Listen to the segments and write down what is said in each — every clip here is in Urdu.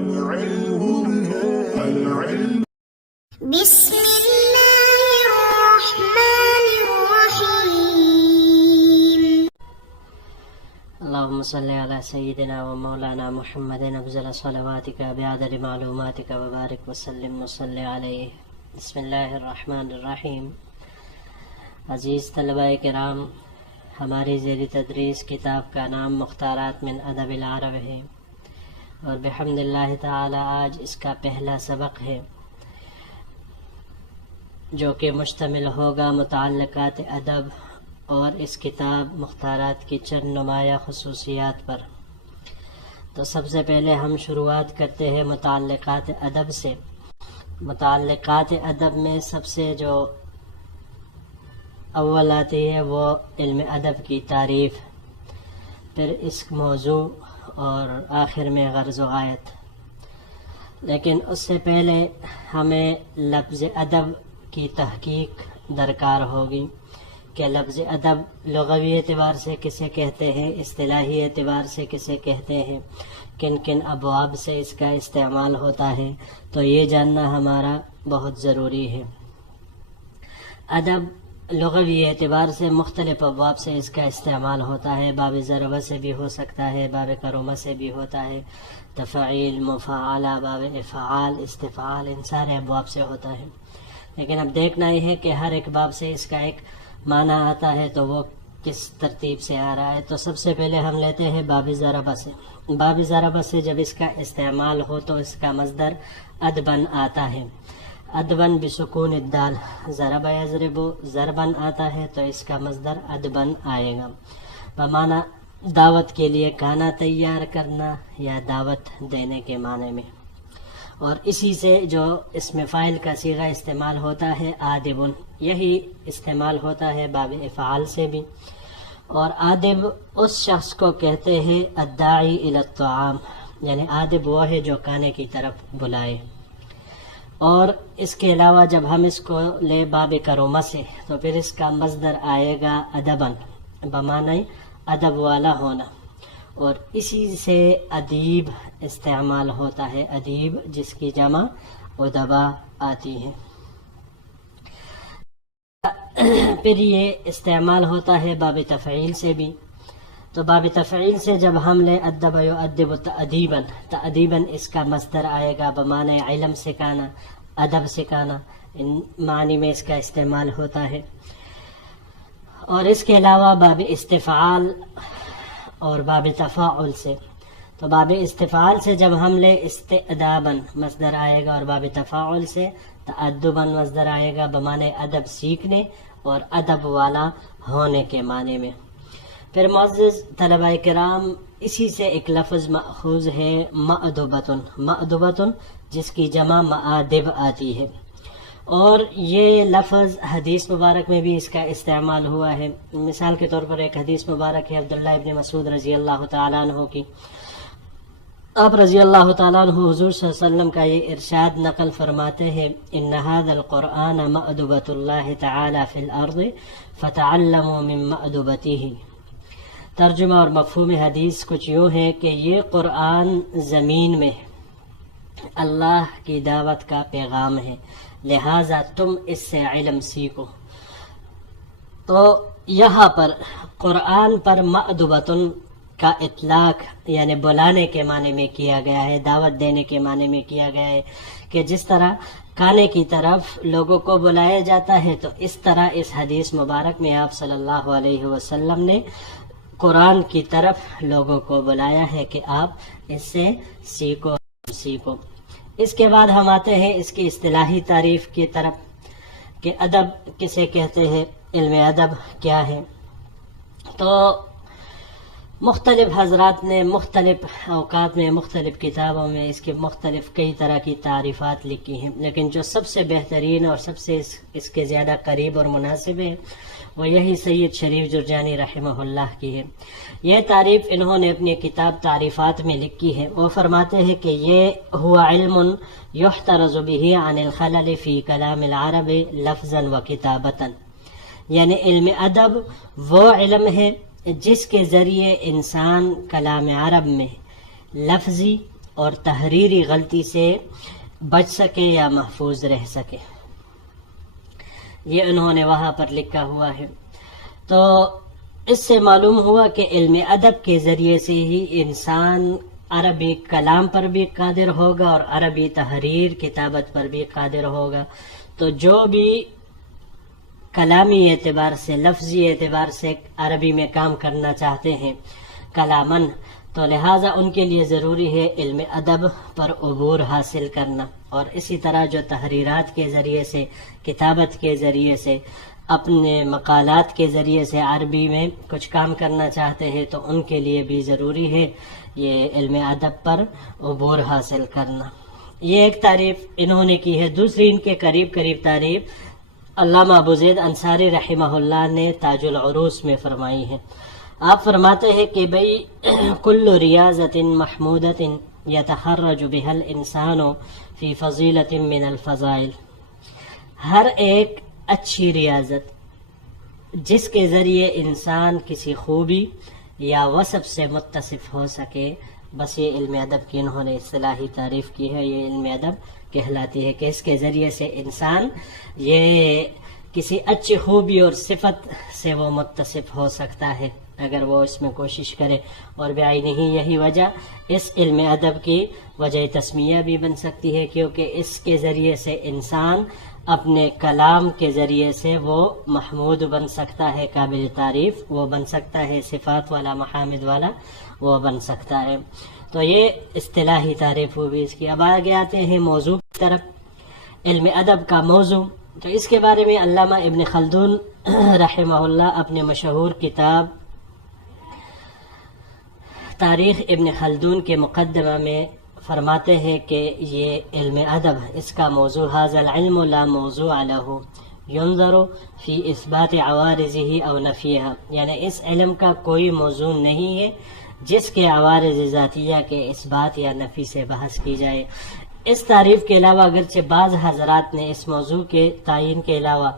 بسم الله الرحمن الرحيم. اللهم صل على سيدنا ومولانا محمد أفضل صلواتك بعدد معلوماتك وبارك وسلم وصل عليه. بسم اللہ الرحمن الرحیم. عزیز طلباء کرام، ہماری زیر تدریس کتاب کا نام مختارات من ادب العرب ہے، اور بحمد اللہ تعالی آج اس کا پہلا سبق ہے جو کہ مشتمل ہوگا متعلقات ادب اور اس کتاب مختارات کی چند نمایاں خصوصیات پر. تو سب سے پہلے ہم شروعات کرتے ہیں متعلقات ادب سے. متعلقات ادب میں سب سے جو اول آتی ہے وہ علم ادب کی تعریف، پھر اس موضوع اور آخر میں غرض و غایت. لیکن اس سے پہلے ہمیں لفظ ادب کی تحقیق درکار ہوگی کہ لفظ ادب لغوی اعتبار سے کسے کہتے ہیں، اصطلاحی اعتبار سے کسے کہتے ہیں، کن کن ابواب سے اس کا استعمال ہوتا ہے، تو یہ جاننا ہمارا بہت ضروری ہے. ادب لغوی اعتبار سے مختلف ابواب سے اس کا استعمال ہوتا ہے. باب ضربہ سے بھی ہو سکتا ہے، باب کرومہ سے بھی ہوتا ہے، تفعیل، مفاعلہ، باب افعال، استفعال، ان سارے ابواب سے ہوتا ہے. لیکن اب دیکھنا یہ ہے کہ ہر ایک باب سے اس کا ایک معنی آتا ہے تو وہ کس ترتیب سے آ رہا ہے. تو سب سے پہلے ہم لیتے ہیں باب ضربہ سے. باب ضربہ سے جب اس کا استعمال ہو تو اس کا مصدر ادبن آتا ہے. ادبن بسکون الدال، ضرب یضرب ضربن آتا ہے تو اس کا مصدر ادبن آئے گا، بمعنی دعوت کے لیے کھانا تیار کرنا یا دعوت دینے کے معنی میں. اور اسی سے جو اسم فاعل کا صیغہ استعمال ہوتا ہے آدبن، یہی استعمال ہوتا ہے باب افعال سے بھی. اور آدب اس شخص کو کہتے ہیں الداعی الی الطعام، یعنی آدب وہ ہے جو کھانے کی طرف بلائے. اور اس کے علاوہ جب ہم اس کو لے باب کرومہ سے تو پھر اس کا مصدر آئے گا ادبن، بمعنی ادب والا ہونا. اور اسی سے ادیب استعمال ہوتا ہے، ادیب جس کی جمع ادبا آتی ہے. پھر یہ استعمال ہوتا ہے باب تفعیل سے بھی. تو باب تفعیل سے جب ہم لے ادب یؤدب تأدیبا، تأدیبا اس کا مصدر آئے گا بمعنی علم سکھانا، ادب سکھانا، ان معنی میں اس کا استعمال ہوتا ہے. اور اس کے علاوہ باب استفعال اور باب تفاعل سے، تو باب استفعال سے جب ہم لے استعدابا مصدر آئے گا، اور باب تفاعل سے تأدبا مصدر آئے گا بمعنی ادب سیکھنے اور ادب والا ہونے کے معنی میں. پھر معزز طلباء کرام، اسی سے ایک لفظ مأخوذ ہے مأدبۃ، مأدبۃ جس کی جمع مآدب آتی ہے. اور یہ لفظ حدیث مبارک میں بھی اس کا استعمال ہوا ہے. مثال کے طور پر ایک حدیث مبارک ہے عبداللہ ابن مسعود رضی اللہ تعالیٰ عنہ کی. آپ رضی اللہ تعالیٰ عنہ حضور صلی اللہ علیہ وسلم کا یہ ارشاد نقل فرماتے ہیں ان هذا القرآن مأدبۃ اللہ تعالی فی الارض فتعلموا من مأدبته. ترجمہ اور مفہوم حدیث کچھ یوں ہے کہ یہ قرآن زمین میں اللہ کی دعوت کا پیغام ہے، لہٰذا تم اس سے علم سیکھو. تو یہاں پر قرآن پر مأدبۃ کا اطلاق یعنی بلانے کے معنی میں کیا گیا ہے، دعوت دینے کے معنی میں کیا گیا ہے کہ جس طرح کھانے کی طرف لوگوں کو بلایا جاتا ہے، تو اس طرح اس حدیث مبارک میں آپ صلی اللہ علیہ وسلم نے قرآن کی طرف لوگوں کو بلایا ہے کہ آپ اس سے سیکھو. اس کے بعد ہم آتے ہیں اس کی اصطلاحی تعریف کی طرف کہ ادب کسے کہتے ہیں، علم ادب کیا ہے. تو مختلف حضرات نے مختلف اوقات میں مختلف کتابوں میں اس کی مختلف کئی طرح کی تعریفات لکھی ہیں، لیکن جو سب سے بہترین اور سب سے اس کے زیادہ قریب اور مناسب ہے وہ یہی سید شریف جرجانی رحمہ اللہ کی ہے. یہ تعریف انہوں نے اپنی کتاب تعریفات میں لکھی ہے. وہ فرماتے ہیں کہ یہ ہوا علم یحترز به عن الخلل فی کلام العرب لفظا و کتابتا، یعنی علم ادب وہ علم ہے جس کے ذریعے انسان کلام عرب میں لفظی اور تحریری غلطی سے بچ سکے یا محفوظ رہ سکے. یہ انہوں نے وہاں پر لکھا ہوا ہے. تو اس سے معلوم ہوا کہ علم ادب کے ذریعے سے ہی انسان عربی کلام پر بھی قادر ہوگا اور عربی تحریر کتابت پر بھی قادر ہوگا. تو جو بھی کلامی اعتبار سے لفظی اعتبار سے عربی میں کام کرنا چاہتے ہیں کلامن، تو لہٰذا ان کے لیے ضروری ہے علم ادب پر عبور حاصل کرنا. اور اسی طرح جو تحریرات کے ذریعے سے کتابت کے ذریعے سے اپنے مقالات کے ذریعے سے عربی میں کچھ کام کرنا چاہتے ہیں تو ان کے لیے بھی ضروری ہے یہ علم ادب پر عبور حاصل کرنا. یہ ایک تعریف انہوں نے کی ہے. دوسری ان کے قریب تعریف علامہ ابو زید انصاری رحمہ اللہ نے تاج العروس میں فرمائی ہے. آپ فرماتے ہیں کہ بھئی کل ریاضت محمودت یتخرج بها الانسان فی فضیلت من الفضائل، ہر ایک اچھی ریاضت جس کے ذریعے انسان کسی خوبی یا وصف سے متصف ہو سکے، بس یہ علم ادب کی انہوں نے اصطلاحی تعریف کی ہے. یہ علم ادب کہلاتی ہے کہ اس کے ذریعے سے انسان یہ کسی اچھی خوبی اور صفت سے وہ متصف ہو سکتا ہے اگر وہ اس میں کوشش کرے. اور بعینہ یہی وجہ اس علم ادب کی وجہ تسمیہ بھی بن سکتی ہے، کیونکہ اس کے ذریعے سے انسان اپنے کلام کے ذریعے سے وہ محمود بن سکتا ہے، قابل تعریف وہ بن سکتا ہے، صفات والا محامد والا وہ بن سکتا ہے. تو یہ اصطلاحی تعریف ہوگی اس کی. اب آگے آتے ہیں موضوع کی طرف، علم ادب کا موضوع. تو اس کے بارے میں علامہ ابن خلدون رحمہ اللہ اپنے مشہور کتاب تاریخ ابن خلدون کے مقدمہ میں فرماتے ہیں کہ یہ علم ادب اس کا موضوع ھذا العلم لا موضوع له ينظر فی اثبات عوارضه او نفیها، یعنی اس علم کا کوئی موضوع نہیں ہے جس کے عوارض ذاتیہ کے اثبات یا نفی سے بحث کی جائے. اس تعریف کے علاوہ اگرچہ بعض حضرات نے اس موضوع کے تعین کے علاوہ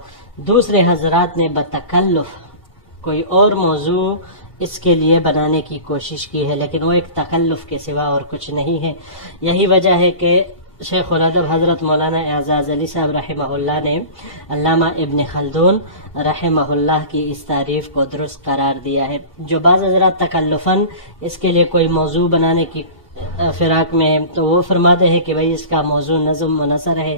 دوسرے حضرات نے بتکلف کوئی اور موضوع اس کے لیے بنانے کی کوشش کی ہے، لیکن وہ ایک تکلف کے سوا اور کچھ نہیں ہے. یہی وجہ ہے کہ شیخ الادب حضرت مولانا اعزاز علی صاحب رحمہ اللہ نے علامہ ابن خلدون رحمہ اللہ کی اس تعریف کو درست قرار دیا ہے. جو بعض حضرات تکلفاً اس کے لیے کوئی موضوع بنانے کی فراق میں تو وہ فرماتے ہیں کہ بھئی اس کا موضوع نظم و نثر ہے،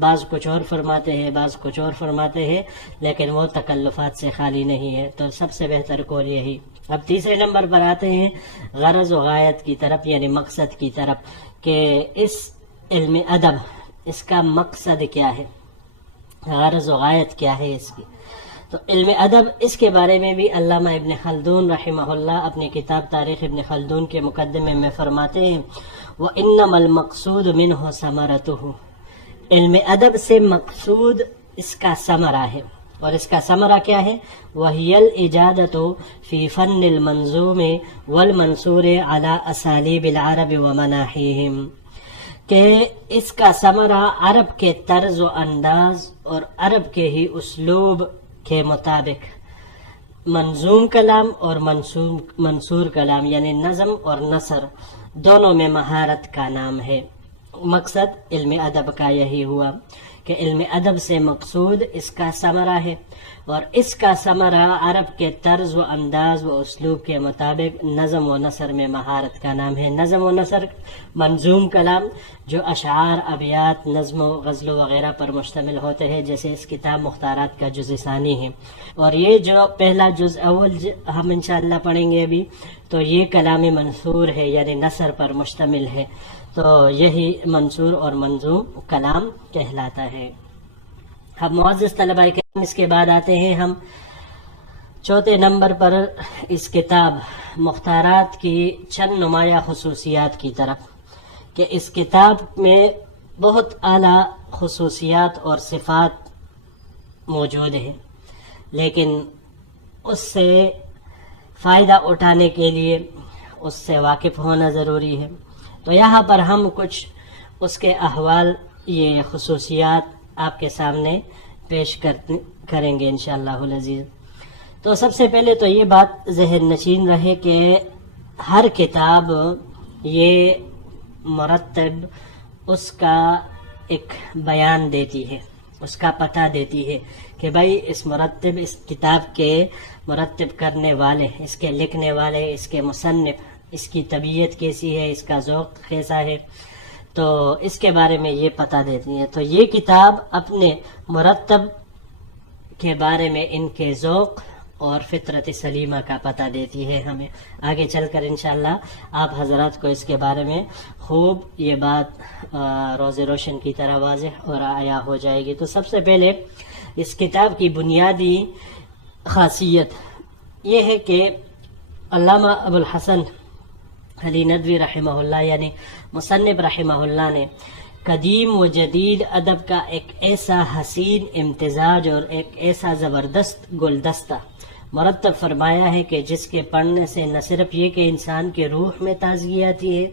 بعض کچھ اور فرماتے ہیں، بعض کچھ اور فرماتے ہیں، لیکن وہ تکلفات سے خالی نہیں ہے. تو سب سے بہتر قول یہی. اب تیسرے نمبر پر آتے ہیں غرض و غایت کی طرف، یعنی مقصد کی طرف، کہ اس علم ادب اس کا مقصد کیا ہے، غرض و غایت کیا ہے اس کی. تو علم ادب اس کے بارے میں بھی علامہ ابن خلدون رحمہ اللہ اپنی کتاب تاریخ ابن خلدون کے مقدمے میں فرماتے ہیں وَإِنَّمَا الْمَقْصُودُ مِنْهُ ثَمَرَتُهُ، علم ادب سے مقصود اس کا ثمرہ ہے. اور اس کا ثمرہ کیا ہے؟ وَهِيَ الْإِجَادَةُ فِي فَنِّ الْمَنظُومِ وَالْمَنصُورِ عَلَى أَسَالِيبِ الْعَرَبِ وَمَنَاحِيهِمْ، کہ اس کا ثمرہ عرب کے طرز و انداز اور عرب کے ہی اسلوب کے مطابق منظوم کلام اور منصور کلام، یعنی نظم اور نثر دونوں میں مہارت کا نام ہے. مقصد علم ادب کا یہی ہوا کہ علم ادب سے مقصود اس کا ثمرہ ہے، اور اس کا ثمرہ عرب کے طرز و انداز و اسلوب کے مطابق نظم و نثر میں مہارت کا نام ہے. نظم و نثر منظوم کلام جو اشعار، ابیات، نظم و غزل وغیرہ پر مشتمل ہوتے ہیں، جیسے اس کتاب مختارات کا جز ثانی ہے. اور یہ جو پہلا جز اول ہم انشاءاللہ پڑھیں گے ابھی، تو یہ کلام منصور ہے، یعنی نثر پر مشتمل ہے. تو یہی منصور اور منظوم کلام کہلاتا ہے. اب معزز طلباء کرام، اس کے بعد آتے ہیں ہم چوتھے نمبر پر اس کتاب مختارات کی چند نمایاں خصوصیات کی طرف، کہ اس کتاب میں بہت اعلیٰ خصوصیات اور صفات موجود ہیں، لیکن اس سے فائدہ اٹھانے کے لیے اس سے واقف ہونا ضروری ہے. تو یہاں پر ہم کچھ اس کے احوال، یہ خصوصیات آپ کے سامنے پیش کریں گے انشاءاللہ العزیز. تو سب سے پہلے تو یہ بات ذہن نشین رہے کہ ہر کتاب یہ مرتب اس کا ایک بیان دیتی ہے، اس کا پتہ دیتی ہے کہ بھائی اس مرتب، اس کتاب کے مرتب کرنے والے، اس کے لکھنے والے، اس کے مصنف، اس کی طبیعت کیسی ہے، اس کا ذوق کیسا ہے، تو اس کے بارے میں یہ پتہ دیتی ہے۔ تو یہ کتاب اپنے مرتب کے بارے میں ان کے ذوق اور فطرت سلیمہ کا پتہ دیتی ہے ہمیں۔ آگے چل کر انشاءاللہ آپ حضرات کو اس کے بارے میں خوب یہ بات روز روشن کی طرح واضح اور آیا ہو جائے گی۔ تو سب سے پہلے اس کتاب کی بنیادی خاصیت یہ ہے کہ علامہ ابو الحسن علی ندوی رحمہ اللہ یعنی مصنف رحمہ اللہ نے قدیم و جدید ادب کا ایک ایسا حسین امتزاج اور ایک ایسا زبردست گلدستہ مرتب فرمایا ہے کہ جس کے پڑھنے سے نہ صرف یہ کہ انسان کے روح میں تازگی آتی ہے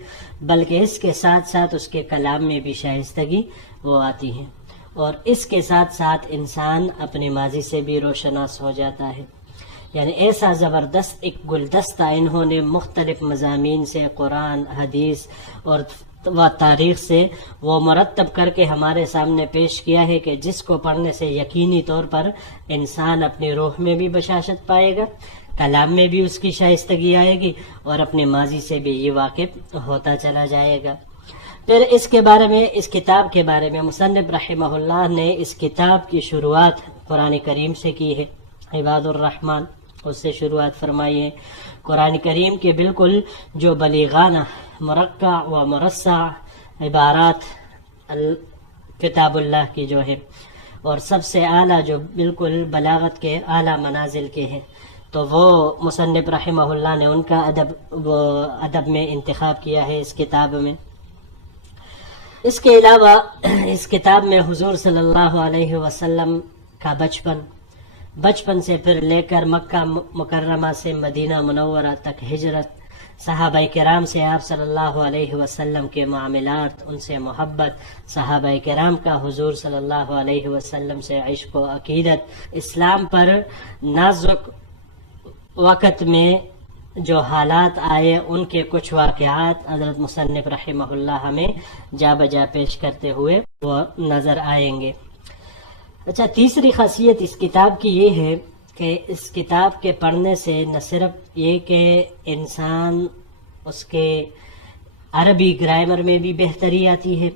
بلکہ اس کے ساتھ ساتھ اس کے کلام میں بھی شائستگی وہ آتی ہے، اور اس کے ساتھ ساتھ انسان اپنے ماضی سے بھی روشناس ہو جاتا ہے۔ یعنی ایسا زبردست ایک گلدستہ انہوں نے مختلف مضامین سے، قرآن، حدیث اور تاریخ سے وہ مرتب کر کے ہمارے سامنے پیش کیا ہے کہ جس کو پڑھنے سے یقینی طور پر انسان اپنی روح میں بھی بشاشت پائے گا، کلام میں بھی اس کی شائستگی آئے گی اور اپنے ماضی سے بھی یہ واقف ہوتا چلا جائے گا۔ پھر اس کے بارے میں، اس کتاب کے بارے میں مصنف رحمہ اللہ نے اس کتاب کی شروعات قرآن کریم سے کی ہے۔ عباد الرحمن اس سے شروعات فرمائی ہے۔ قرآن کریم کے بالکل جو بلیغانہ، مرقع و مرصع عبارات کتاب اللہ کی جو ہے، اور سب سے اعلیٰ جو بالکل بلاغت کے اعلیٰ منازل کے ہیں، تو وہ مصنف رحمہ اللہ نے ان کا ادب میں انتخاب کیا ہے اس کتاب میں۔ اس کے علاوہ اس کتاب میں حضور صلی اللہ علیہ وسلم کا بچپن سے پھر لے کر مکہ مکرمہ سے مدینہ منورہ تک ہجرت، صحابہ کرام سے آپ صلی اللہ علیہ وسلم کے معاملات، ان سے محبت، صحابہ کرام کا حضور صلی اللہ علیہ وسلم سے عشق و عقیدت، اسلام پر نازک وقت میں جو حالات آئے ان کے کچھ واقعات حضرت مصنف رحمہ اللہ ہمیں جا بجا پیش کرتے ہوئے وہ نظر آئیں گے۔ اچھا، تیسری خاصیت اس کتاب کی یہ ہے کہ اس کتاب کے پڑھنے سے نہ صرف یہ کہ انسان اس کے عربی گرامر میں بھی بہتری آتی ہے،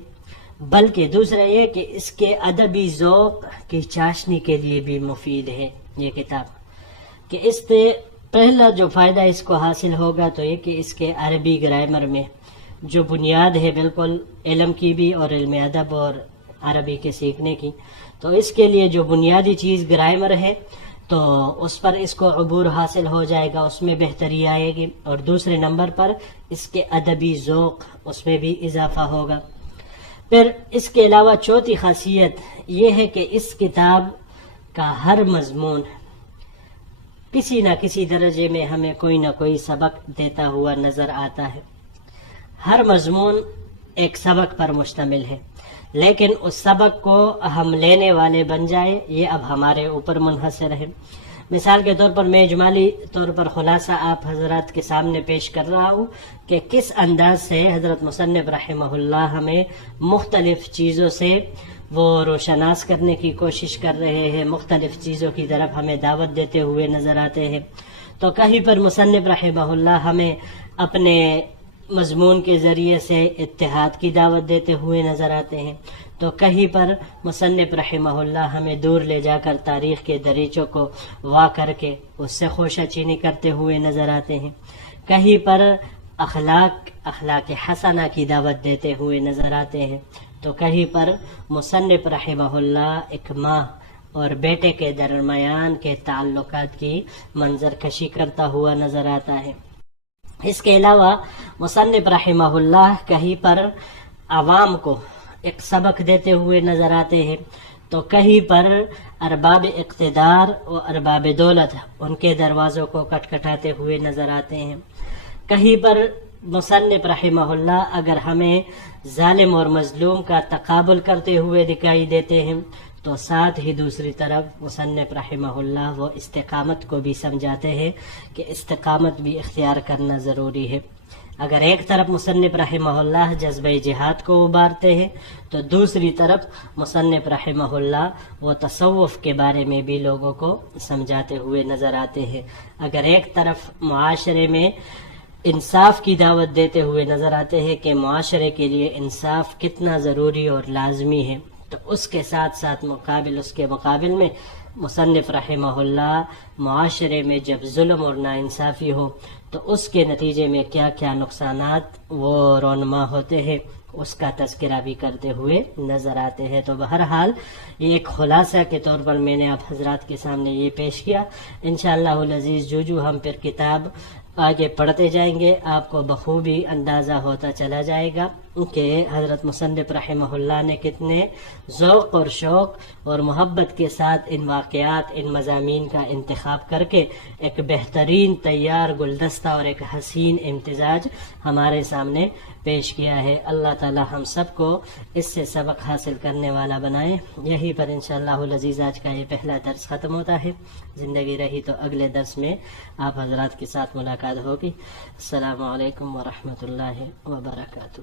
بلکہ دوسرا یہ کہ اس کے ادبی ذوق کی چاشنی کے لیے بھی مفید ہے یہ کتاب، کہ اس سے پہلا جو فائدہ اس کو حاصل ہوگا تو یہ کہ اس کے عربی گرامر میں جو بنیاد ہے بالکل علم کی بھی اور علم ادب اور عربی کے سیکھنے کی، تو اس کے لیے جو بنیادی چیز گرامر ہے تو اس پر اس کو عبور حاصل ہو جائے گا، اس میں بہتری آئے گی، اور دوسرے نمبر پر اس کے ادبی ذوق اس میں بھی اضافہ ہوگا۔ پھر اس کے علاوہ چوتھی خاصیت یہ ہے کہ اس کتاب کا ہر مضمون کسی نہ کسی درجے میں ہمیں کوئی نہ کوئی سبق دیتا ہوا نظر آتا ہے۔ ہر مضمون ایک سبق پر مشتمل ہے، لیکن اس سبق کو ہم لینے والے بن جائے یہ اب ہمارے اوپر منحصر ہے۔ مثال کے طور پر میں اجمالی طور پر خلاصہ آپ حضرات کے سامنے پیش کر رہا ہوں کہ کس انداز سے حضرت مصنف رحمہ اللہ ہمیں مختلف چیزوں سے وہ روشناس کرنے کی کوشش کر رہے ہیں، مختلف چیزوں کی طرف ہمیں دعوت دیتے ہوئے نظر آتے ہیں۔ تو کہیں پر مصنف رحمہ اللہ ہمیں اپنے مضمون کے ذریعے سے اتحاد کی دعوت دیتے ہوئے نظر آتے ہیں، تو کہیں پر مصنف رحمہ اللہ ہمیں دور لے جا کر تاریخ کے دریچوں کو وا کر کے اس سے خوشہ چینی کرتے ہوئے نظر آتے ہیں، کہیں پر اخلاق حسنہ کی دعوت دیتے ہوئے نظر آتے ہیں، تو کہیں پر مصنف رحمہ اللہ ایک ماں اور بیٹے کے درمیان کے تعلقات کی منظر کشی کرتا ہوا نظر آتا ہے۔ اس کے علاوہ مصنف رحمہ اللہ کہیں پر عوام کو ایک سبق دیتے ہوئے نظر آتے ہیں، تو کہیں پر ارباب اقتدار و ارباب دولت ان کے دروازوں کو کٹکھٹاتے ہوئے نظر آتے ہیں، کہیں پر مصنف رحمہ اللہ اگر ہمیں ظالم اور مظلوم کا تقابل کرتے ہوئے دکھائی دیتے ہیں تو ساتھ ہی دوسری طرف مصنف رحمہ اللہ وہ استقامت کو بھی سمجھاتے ہیں کہ استقامت بھی اختیار کرنا ضروری ہے۔ اگر ایک طرف مصنف رحمہ اللہ جذبہ جہاد کو ابارتے ہیں تو دوسری طرف مصنف رحمہ اللہ وہ تصوف کے بارے میں بھی لوگوں کو سمجھاتے ہوئے نظر آتے ہیں. اگر ایک طرف معاشرے میں انصاف کی دعوت دیتے ہوئے نظر آتے ہیں کہ معاشرے کے لیے انصاف کتنا ضروری اور لازمی ہے، تو اس کے ساتھ ساتھ اس کے مقابل میں مصنف رحمہ اللہ معاشرے میں جب ظلم اور ناانصافی ہو تو اس کے نتیجے میں کیا کیا نقصانات وہ رونما ہوتے ہیں اس کا تذکرہ بھی کرتے ہوئے نظر آتے ہیں. تو بہرحال یہ ایک خلاصہ کے طور پر میں نے آپ حضرات کے سامنے یہ پیش کیا. انشاءاللہ العزیز جو ہم پھر کتاب آگے پڑھتے جائیں گے آپ کو بخوبی اندازہ ہوتا چلا جائے گا کہ حضرت مصنف رحمہ اللہ نے کتنے ذوق اور شوق اور محبت کے ساتھ ان واقعات، ان مضامین کا انتخاب کر کے ایک بہترین تیار گلدستہ اور ایک حسین امتزاج ہمارے سامنے پیش کیا ہے. اللہ تعالی ہم سب کو اس سے سبق حاصل کرنے والا بنائے. یہیں پر انشاءاللہ العزیز آج کا یہ پہلا درس ختم ہوتا ہے. زندگی رہی تو اگلے درس میں آپ حضرات کے ساتھ ملاقات ہوگی. السلام علیکم ورحمۃ اللہ وبرکاتہ.